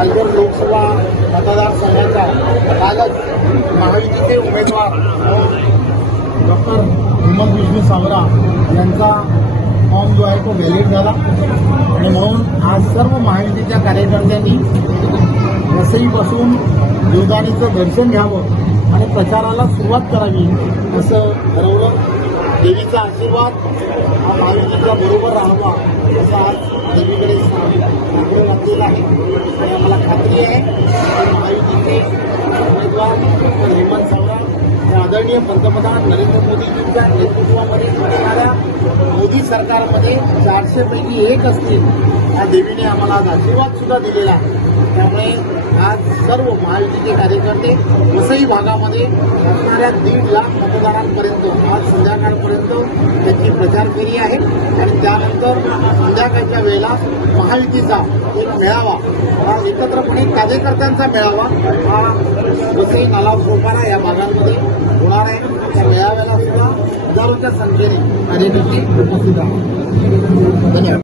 पालघर लोकसभा मतदारसंघाचा कालच महायुतीचे उमेदवार डॉक्टर हेमंत विष्णू सावरा यांचा फॉर्म जो आहे तो व्हॅलिड झाला आणि म्हणून आज सर्व महायुतीच्या कार्यकर्त्यांनी वसईपासून जीवदानीचं दर्शन घ्यावं आणि प्रचाराला सुरुवात करावी असं ठरवलं. देवीचा आशीर्वाद हा महायुतीच्या बरोबर राहावा असा आज देवीकडे आग्रह लागलेला आहे आणि आम्हाला खात्री आहे की महायुतीचे उमेदवार डॉक्टर हेमंत सावरा आदरणीय पंतप्रधान नरेंद्र मोदीजींच्या नेतृत्वामध्ये येणाऱ्या मोदी सरकारमध्ये 400 पैकी 1 असतील. या देवीने आम्हाला आज आशीर्वाद सुद्धा दिलेला आहे. त्यामुळे आज सर्व महायुतीचे कार्यकर्ते वसई भागामध्ये असणाऱ्या 1.5 लाख मतदारांपर्यंत आज संध्याकाळपर्यंत त्याची प्रचार फेरी आहे आणि त्यानंतर संध्याकाळच्या वेळेला महायुतीचा एक मेळावा हा एकत्रपणे कार्यकर्त्यांचा मेळावा हा वसई नालाव सोपारा या भागांमध्ये होणार आहे. त्या मेळाव्याला सुद्धा हजारोच्या संख्येने कार्यकर्ते उपस्थित आहेत. धन्यवाद.